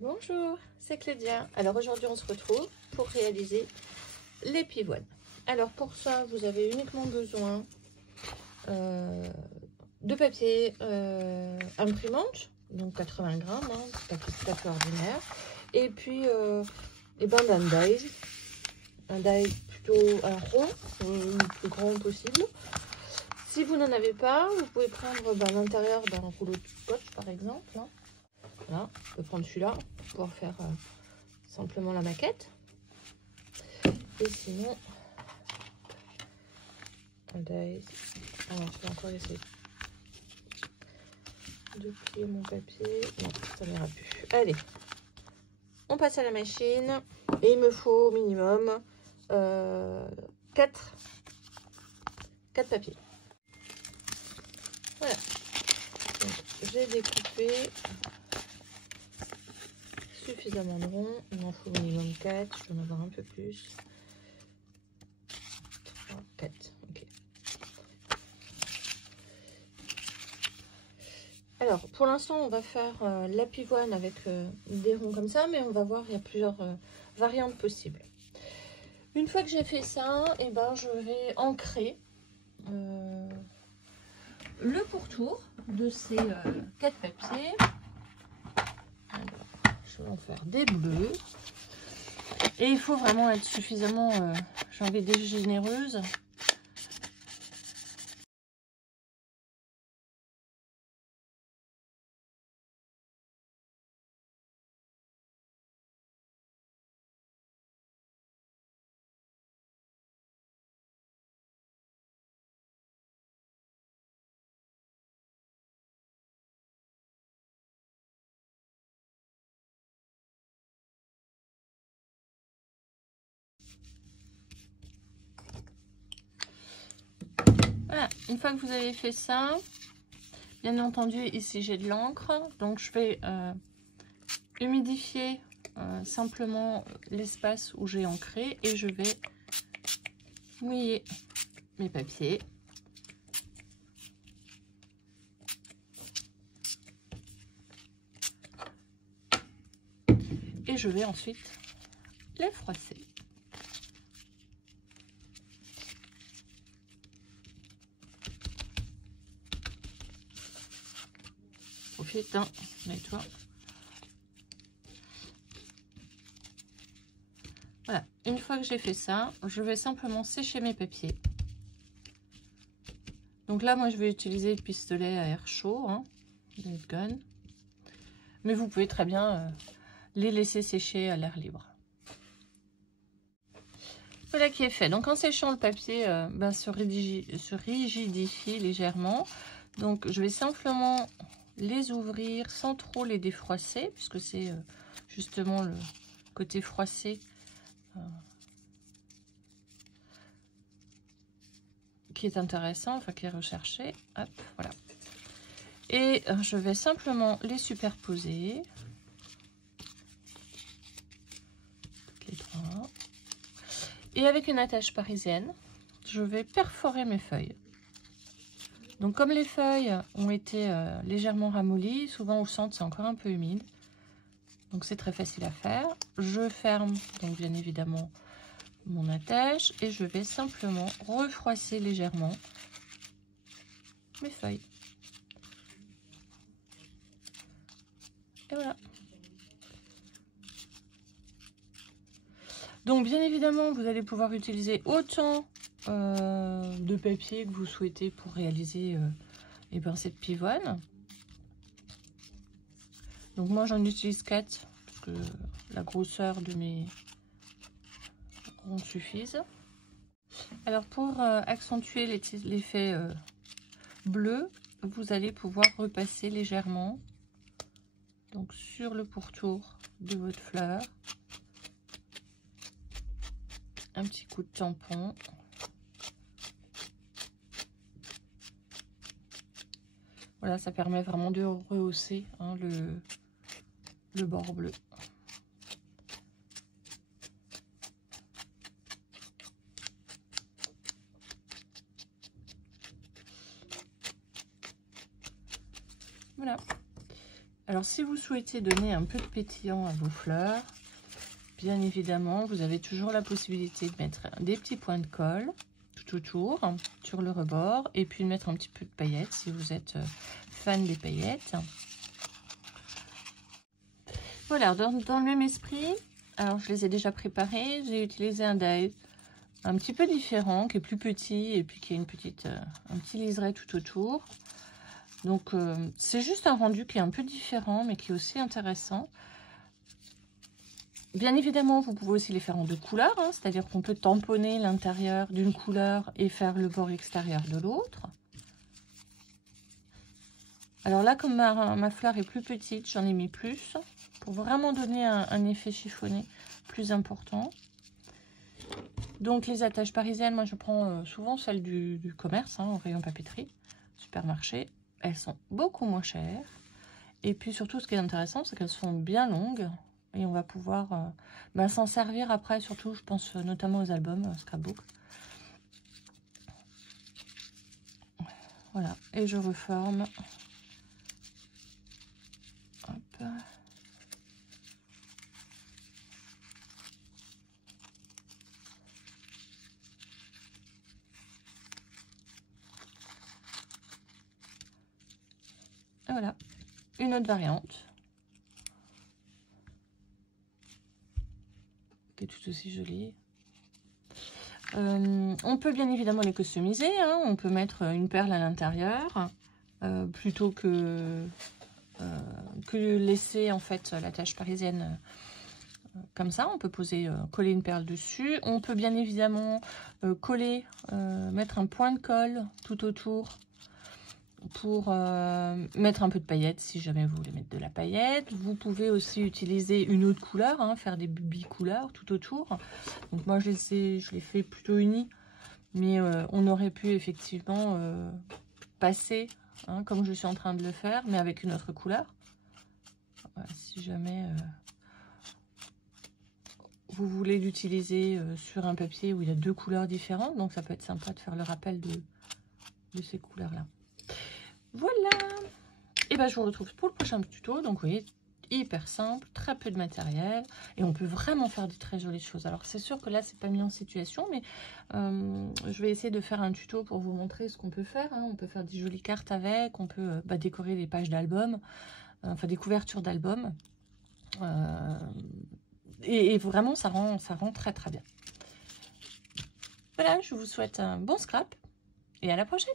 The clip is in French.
Bonjour, c'est Clédia. Alors aujourd'hui on se retrouve pour réaliser les pivoines. Alors pour ça vous avez uniquement besoin de papier imprimante, donc 80 grammes, papier tout à fait ordinaire, et puis d'un die plutôt un rond, le plus grand possible. Si vous n'en avez pas, vous pouvez prendre l'intérieur d'un rouleau de scotch par exemple. Voilà, je peux prendre celui-là pour pouvoir faire simplement la maquette. Et sinon, alors je vais encore essayer de plier mon papier. Non, ça n'ira plus. Allez, on passe à la machine. Et il me faut au minimum 4 papiers. Voilà. J'ai découpé suffisamment de ronds. Il m'en faut au minimum 4. Je vais en avoir un peu plus. 3, 4. Ok. Alors, pour l'instant, on va faire la pivoine avec des ronds comme ça, mais on va voir, il y a plusieurs variantes possibles. Une fois que j'ai fait ça, et je vais ancrer le pourtour de ces 4 papiers. Alors, je vais en faire des bleus. Et il faut vraiment être suffisamment, j'ai envie de dire, généreuse. Voilà, une fois que vous avez fait ça, bien entendu, ici j'ai de l'encre, donc je vais humidifier simplement l'espace où j'ai ancré et je vais mouiller mes papiers. Et je vais ensuite les froisser. Profite, nettoie. Voilà, une fois que j'ai fait ça, je vais simplement sécher mes papiers. Donc là, moi, je vais utiliser le pistolet à air chaud, le gun. Mais vous pouvez très bien les laisser sécher à l'air libre. Voilà qui est fait. Donc en séchant, le papier se rigidifie légèrement. Donc je vais simplement les ouvrir sans trop les défroisser, puisque c'est justement le côté froissé qui est intéressant, enfin qui est recherché. Hop, voilà. Et je vais simplement les superposer. Les 3. Et avec une attache parisienne, je vais perforer mes feuilles. Donc comme les feuilles ont été légèrement ramollies, souvent au centre c'est encore un peu humide. Donc c'est très facile à faire. Je ferme donc bien évidemment mon attache et je vais simplement refroisser légèrement mes feuilles. Et voilà. Donc bien évidemment vous allez pouvoir utiliser autant de papier que vous souhaitez pour réaliser cette pivoine. Donc moi j'en utilise 4 parce que la grosseur de mes ronds suffise. Alors pour accentuer l'effet bleu, vous allez pouvoir repasser légèrement donc sur le pourtour de votre fleur un petit coup de tampon. Voilà, ça permet vraiment de rehausser le bord bleu. Voilà. Alors, si vous souhaitez donner un peu de pétillant à vos fleurs, bien évidemment, vous avez toujours la possibilité de mettre des petits points de colle tout autour, sur le rebord, et puis de mettre un petit peu de paillettes si vous êtes fan des paillettes. Voilà, dans le même esprit, alors je les ai déjà préparés, j'ai utilisé un die un petit peu différent, qui est plus petit, et puis qui a un petit liseré tout autour. Donc, c'est juste un rendu qui est un peu différent, mais qui est aussi intéressant. Bien évidemment, vous pouvez aussi les faire en deux couleurs, hein, c'est-à-dire qu'on peut tamponner l'intérieur d'une couleur et faire le bord extérieur de l'autre. Alors là, comme ma fleur est plus petite, j'en ai mis plus, pour vraiment donner un effet chiffonné plus important. Donc, les attaches parisiennes, moi je prends souvent celles du commerce, hein, au rayon papeterie, supermarché. Elles sont beaucoup moins chères. Et puis surtout, ce qui est intéressant, c'est qu'elles sont bien longues. Et on va pouvoir s'en servir après, surtout, je pense notamment aux albums scrapbook. Voilà, et je reforme. Hop. Et voilà, une autre variante. Qui est tout aussi jolie. On peut bien évidemment les customiser, hein. On peut mettre une perle à l'intérieur plutôt que laisser en fait l'attache parisienne comme ça. On peut coller une perle dessus. On peut bien évidemment mettre un point de colle tout autour pour mettre un peu de paillettes si jamais vous voulez mettre de la paillette. Vous pouvez aussi utiliser une autre couleur, hein, faire des bicouleurs tout autour. Donc moi je l'ai fait plutôt unis, mais on aurait pu effectivement passer, hein, comme je suis en train de le faire, mais avec une autre couleur. Voilà, si jamais vous voulez l'utiliser sur un papier où il y a deux couleurs différentes, donc ça peut être sympa de faire le rappel de ces couleurs-là. Voilà, et ben je vous retrouve pour le prochain tuto. Donc vous voyez, hyper simple, très peu de matériel, et on peut vraiment faire de très jolies choses. Alors c'est sûr que là c'est pas mis en situation, mais je vais essayer de faire un tuto pour vous montrer ce qu'on peut faire, hein. On peut faire des jolies cartes avec, on peut décorer des pages d'album, enfin des couvertures d'album, et vraiment ça rend très très bien. Voilà, je vous souhaite un bon scrap et à la prochaine.